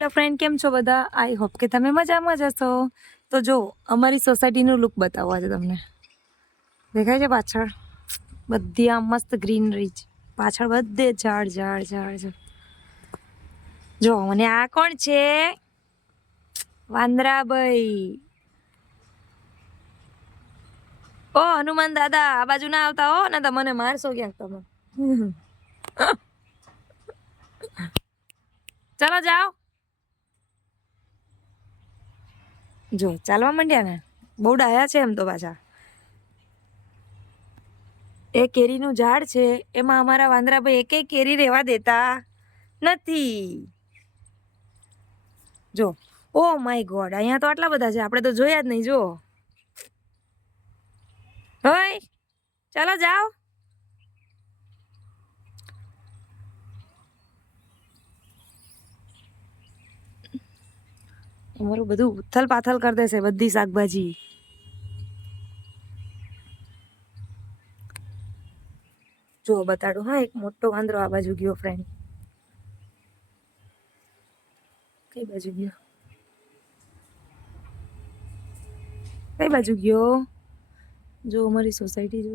Hello friend, કેમ છો બધા? આઈ હોપ કે તમે મજામાં જ હશો. તો જો અમારી સોસાયટીનું લુક બતાવવા છે તમને. દેખાય છે પાછળ બધી આમ મસ્ત ગ્રીનરી છે, પાછળ બધે ઝાડ ઝાડ ઝાડ છે. જો અને આ કોણ છે? વાંદરાભાઈ. ઓ હનુમાન દાદા, આ બાજુ ના આવતા હો ને તો મને મારશો ક્યાંક તમે. ચાલો જાઓ. જો ચાલવા માંડ્યા ને, બહુ ડાયા છે એમ તો પાછા. એ કેરીનું ઝાડ છે, એમાં અમારા વાંદરાભાઈ એકેય કેરી રહેવા દેતા નથી. જો ઓ માય ગોડ, અહીંયા તો આટલા બધા છે, આપણે તો જોયા જ નહીં. જો હોય, ચાલો જાઓ. અમારું બધું ઉથલ પાથલ કરી દેશે, બધી શાકભાજી. જો બતાડું હા, એક મોટો વાંદરો આ બાજુ ગયો ફ્રેન્ડ. કઈ બાજુ ગયો? કઈ બાજુ ગયો? જો અમારી સોસાયટી જો.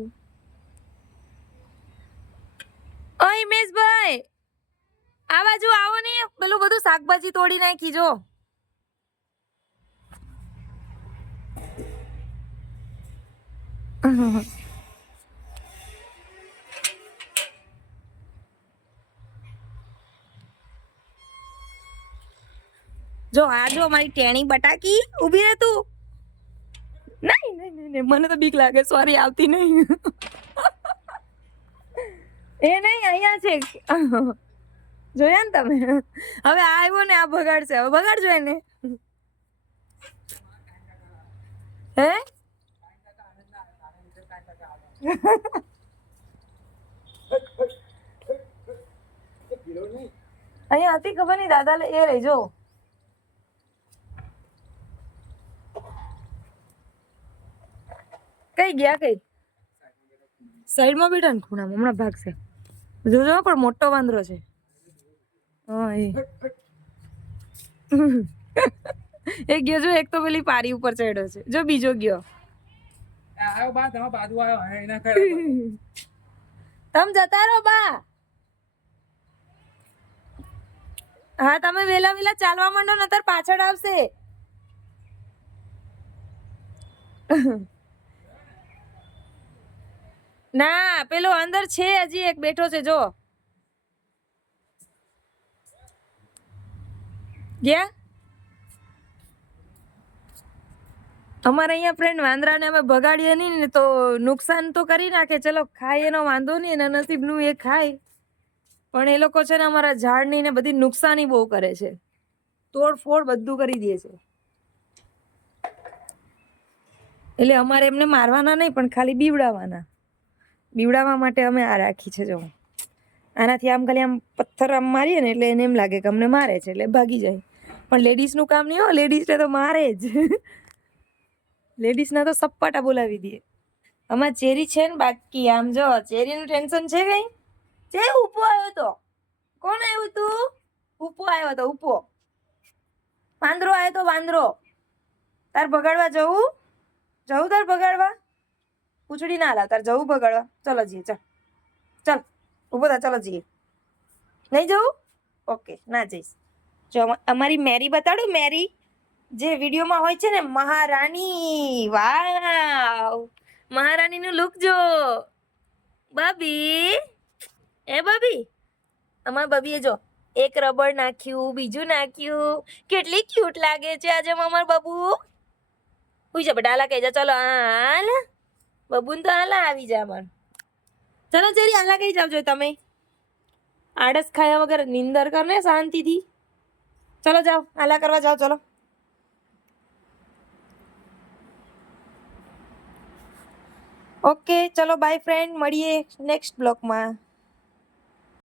ઓ હિમેશભાઈ, આ બાજુ આવો ને, પેલું બધું શાકભાજી તોડી નાખી. જો જો આ જો મારી ટેણી બટાકી ઊભી રહે તું. નહીં નહીં નહીં, મને તો બીક લાગે, સોરી, આવતી નહીં. એ નહીં, અહીંયા છે. જોયા ને તમે? હવે આવ્યો ને, આ ભગાડશે. હવે ભગાડજો એને. હે અહીંયા હતી ખબર નહીં, દાદા એ રહી. જો કઈ ગયા? કઈ સાઈડમાં બેઠા ને ખૂણામાં, હમણાં ભાગશે. જોજો પણ મોટો વાંદરો છે. હા એ ગયો. જો એક તો પેલી પારી ઉપર ચડ્યો છે. જો બીજો ગયો. તમે જતા રહો બા. હા, તમે વેલા વેલા ચાલવા માંડો, નતર પાછળ આવશે. ના, પેલો અંદર છે, હજી એક બેઠો છે. જો ગયા. અમારે અહીંયા ફ્રેન્ડ વાંદરાને અમે ભગાડીએ નહીં ને તો નુકસાન તો કરી નાખે. ચલો ખાય એનો વાંધો નહીં, એના નસીબનું એ ખાય. પણ એ લોકો છે ને અમારા ઝાડની ને બધી નુકસાની બહુ કરે છે, તોડફોડ બધું કરી દે છે. એટલે અમારે એમને મારવાના નહીં, પણ ખાલી બીવડાવવાના. બીવડાવવા માટે અમે આ રાખી છે. જો આનાથી આમ ખાલી આમ પથ્થર આમ મારીએ ને એટલે એને એમ લાગે કે અમને મારે છે, એટલે ભાગી જાય. પણ લેડીઝનું કામ નહીં હો, લેડીઝને તો મારે જ. લેડીઝના તો સપાટા બોલાવી દે. આમાં ચેરી છે ને બાકી. આમ જો ચેરીનું ટેન્શન છે કઈ? જે ઉપો આવ્યો તો. કોણ આવ્યું તું? ઉપો આવ્યો તો. ઉપો વાંદરો આવ્યો તો. વાંદરો તાર ભગાડવા જવું? જવું તાર ભગાડવા? પૂછડી ના લાવ, તાર જવું ભગાડવા? ચલો જઈએ. ચાલ ચાલ, ઉભો થા, ચલો જઈએ. નહીં જવું? ઓકે, ના જઈશ. જો અમારી મેરી બતાડું. મેરી જે વિડીયોમાં હોય છે ને, મહારાણી. વાવ, મહારાણીનું લુક જો. બબી, એ બબી, અમાર બબીએ જો એક રબર નાખ્યું, બીજું નાખ્યું. કેટલી ક્યુટ લાગે છે આજે અમાર બબુ. ઉઈ જા બેટા, આલા કહી જા. ચલો હાલ, બબુન તો હાલા આવી જા. અમાર ચલો ચેરી, આલા કહી જાવજો તમે. આળસ ખાયા વગર નિંદર કર ને શાંતિથી. ચલો જાઓ, આલા કરવા જાઓ. ચલો ઓકે, ચલો બાય ફ્રેન્ડ, મળીએ નેક્સ્ટ બ્લોગમાં.